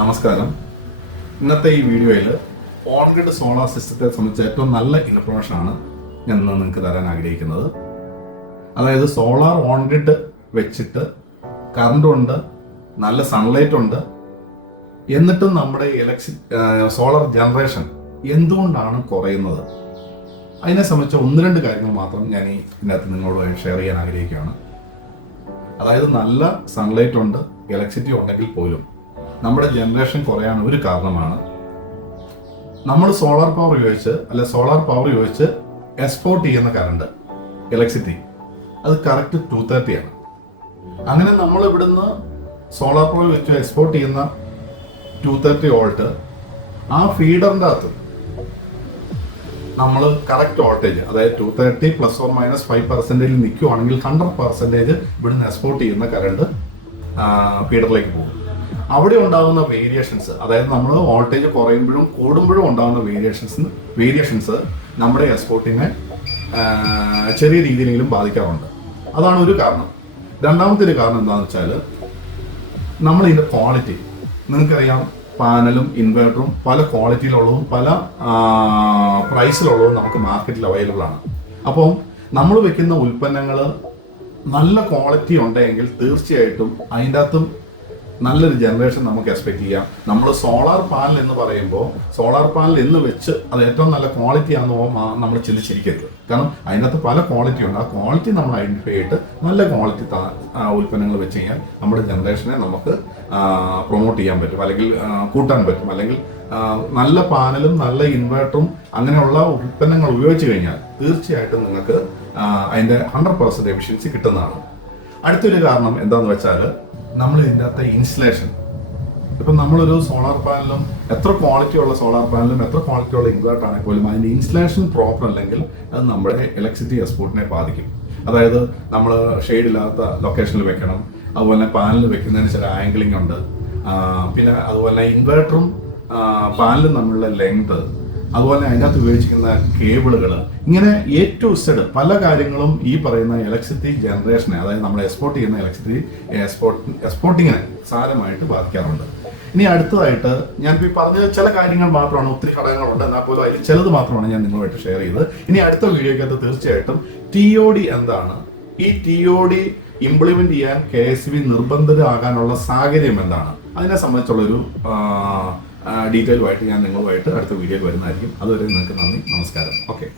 നമസ്കാരം. ഇന്നത്തെ ഈ വീഡിയോയിൽ ഓൺഗ്രിഡ് സോളാർ സിസ്റ്റത്തെ സംബന്ധിച്ച് ഏറ്റവും നല്ല ഇൻഫർമേഷൻ ആണ് ഞാൻ ഇന്ന് നിങ്ങൾക്ക് തരാൻ ആഗ്രഹിക്കുന്നത്. അതായത് സോളാർ ഓൺഗ്രിഡ് വെച്ചിട്ട് കറണ്ട് ഉണ്ട് നല്ല സൺലൈറ്റ് ഉണ്ട്. എന്നിട്ടും നമ്മുടെ ഇലക്ട്രി സോളാർ ജനറേഷൻ എന്തുകൊണ്ടാണ് കുറയുന്നത്? അതിനെ സംബന്ധിച്ച ഒന്ന് രണ്ട് കാര്യങ്ങൾ മാത്രം ഞാൻ ഈ ഇതിനകത്ത് നിങ്ങളോട് ഷെയർ ചെയ്യാൻ ആഗ്രഹിക്കുകയാണ്. അതായത് നല്ല സൺലൈറ്റ് ഉണ്ട് ഇലക്ട്രിസിറ്റി ഉണ്ടെങ്കിൽ പോലും. നമ്മുടെ ജനറേഷൻ കുറയാൻ ഒരു കാരണമാണ്. നമ്മൾ സോളാർ പവർ ഉപയോഗിച്ച് അല്ലെ സോളാർ പവർ ഉപയോഗിച്ച് എക്സ്പോർട്ട് ചെയ്യുന്ന കറണ്ട് ഇലക്ട്രിസിറ്റി അത് കറക്റ്റ് ടു തേർട്ടി ആണ്. അങ്ങനെ നമ്മൾ ഇവിടുന്ന് സോളാർ പവർ വെച്ച് എക്സ്പോർട്ട് ചെയ്യുന്ന ടു തേർട്ടി വോൾട്ട് ആ ഫീഡറിന്റെ അകത്ത് നമ്മൾ കറക്റ്റ് വോൾട്ടേജ് അതായത് two thirty plus or minus five പെർസെന്റേജിൽ നിൽക്കുവാണെങ്കിൽ ഹൺഡ്രഡ് പെർസെന്റേജ് ഇവിടുന്ന് എക്സ്പോർട്ട് ചെയ്യുന്ന കറണ്ട് ഫീഡറിലേക്ക് പോകും. അവിടെ ഉണ്ടാകുന്ന വേരിയേഷൻസ് അതായത് നമ്മൾ വോൾട്ടേജ് കുറയുമ്പോഴും കൂടുമ്പോഴും ഉണ്ടാകുന്ന വേരിയേഷൻസ് വേരിയേഷൻസ് നമ്മുടെ എക്സ്പോർട്ടിനെ ചെറിയ രീതിയിലെങ്കിലും ബാധിക്കാറുണ്ട്. അതാണ് ഒരു കാരണം. രണ്ടാമത്തെ ഒരു കാരണം എന്താണെന്ന് വെച്ചാൽ നമ്മൾ ഇതിന്റെ ക്വാളിറ്റി നിങ്ങൾക്കറിയാം പാനലും ഇൻവേർട്ടറും പല ക്വാളിറ്റിയിലുള്ളതും പല പ്രൈസിലുള്ളതും നമുക്ക് മാർക്കറ്റിൽ അവൈലബിൾ ആണ്. അപ്പം നമ്മൾ വെക്കുന്ന ഉൽപ്പന്നങ്ങൾ നല്ല ക്വാളിറ്റി ഉണ്ടെങ്കിൽ തീർച്ചയായിട്ടും അതിന്റെ അകത്തും നല്ലൊരു ജനറേഷൻ നമുക്ക് എക്സ്പെക്ട് ചെയ്യാം. നമ്മൾ സോളാർ പാനൽ എന്ന് പറയുമ്പോൾ സോളാർ പാനൽ എന്ന് വെച്ച് അത് ഏറ്റവും നല്ല ക്വാളിറ്റി ആണെന്ന് നമ്മൾ ചിന്തിച്ചിരിക്കരുത്. കാരണം അതിനകത്ത് പല ക്വാളിറ്റി ഉണ്ട്. ആ ക്വാളിറ്റി നമ്മൾ ഐഡന്റിഫൈ ചെയ്തിട്ട് നല്ല ക്വാളിറ്റി ഉൽപ്പന്നങ്ങൾ വെച്ച് കഴിഞ്ഞാൽ നമ്മുടെ ജനറേഷനെ നമുക്ക് പ്രൊമോട്ട് ചെയ്യാൻ പറ്റും. അല്ലെങ്കിൽ കൂട്ടാൻ പറ്റും. അല്ലെങ്കിൽ നല്ല പാനലും നല്ല ഇൻവേർട്ടറും അങ്ങനെയുള്ള ഉൽപ്പന്നങ്ങൾ ഉപയോഗിച്ച് കഴിഞ്ഞാൽ തീർച്ചയായിട്ടും നിങ്ങൾക്ക് അതിന്റെ ഹൺഡ്രഡ് പെർസെന്റ് എഫിഷ്യൻസി കിട്ടുന്നതാണ്. അടുത്തൊരു കാരണം എന്താന്ന് വെച്ചാൽ നമ്മൾ ഇതിന്റെ അകത്തെ ഇൻസ്റ്റലേഷൻ ഇപ്പം നമ്മളൊരു സോളാർ പാനലും എത്ര ക്വാളിറ്റി ഉള്ള സോളാർ പാനലും എത്ര ക്വാളിറ്റി ഉള്ള ഇൻവേർട്ടർ ആണെങ്കിൽ പോലും അതിന്റെ ഇൻസ്റ്റലേഷൻ പ്രോപ്പർ അല്ലെങ്കിൽ അത് നമ്മുടെ ഇലക്ട്രിസിറ്റി എക്സ്പോർട്ടിനെ ബാധിക്കും. അതായത് നമ്മൾ ഷെയ്ഡില്ലാത്ത ലൊക്കേഷനിൽ വെക്കണം. അതുപോലെ പാനൽ വെക്കുന്നതിന് ചില ആംഗിളിംഗ് ഉണ്ട്. പിന്നെ അതുപോലെ ഇൻവേർട്ടറും പാനലും തമ്മിലുള്ള ലെങ്ത് അതുപോലെ അതിന്റെ അകത്ത് ഉപയോഗിച്ചിരിക്കുന്ന കേബിളുകൾ ഇങ്ങനെ എ ടു സെഡ് പല കാര്യങ്ങളും ഈ പറയുന്ന ഇലക്ട്രിസിറ്റി ജനറേഷനെ അതായത് നമ്മൾ എക്സ്പോർട്ട് ചെയ്യുന്ന ഇലക്ട്രിസിറ്റി എക്സ്പോർട്ട് എക്സ്പോർട്ടിങ്ങിനെ സാരമായിട്ട് ബാധിക്കാറുണ്ട്. ഇനി അടുത്തതായിട്ട് ഞാൻ ഈ പറഞ്ഞ ചില കാര്യങ്ങൾ മാത്രമാണ് ഒത്തിരി ഘടകങ്ങളുണ്ട് എന്നാൽ പോലും അതിൽ ചിലത് മാത്രമാണ് ഞാൻ നിങ്ങളുമായിട്ട് ഷെയർ ചെയ്തത്. ഇനി അടുത്ത വീഡിയോക്കകത്ത് തീർച്ചയായിട്ടും ടി ഒ ഡി എന്താണ്? ഈ ടി ഒ ഡി ഇംപ്ലിമെന്റ് ചെയ്യാൻ കെ എസ് ബി നിർബന്ധിതരാകാനുള്ള സാഹചര്യം എന്താണ്? അതിനെ സംബന്ധിച്ചുള്ളൊരു ഡീറ്റെയിലുമായിട്ട് ഞാൻ നിങ്ങളുമായിട്ട് അടുത്ത വീഡിയോയിൽ വരുന്നതായിരിക്കും. അതുവരെ നിങ്ങൾക്ക് നന്ദി നമസ്കാരം. ഓക്കെ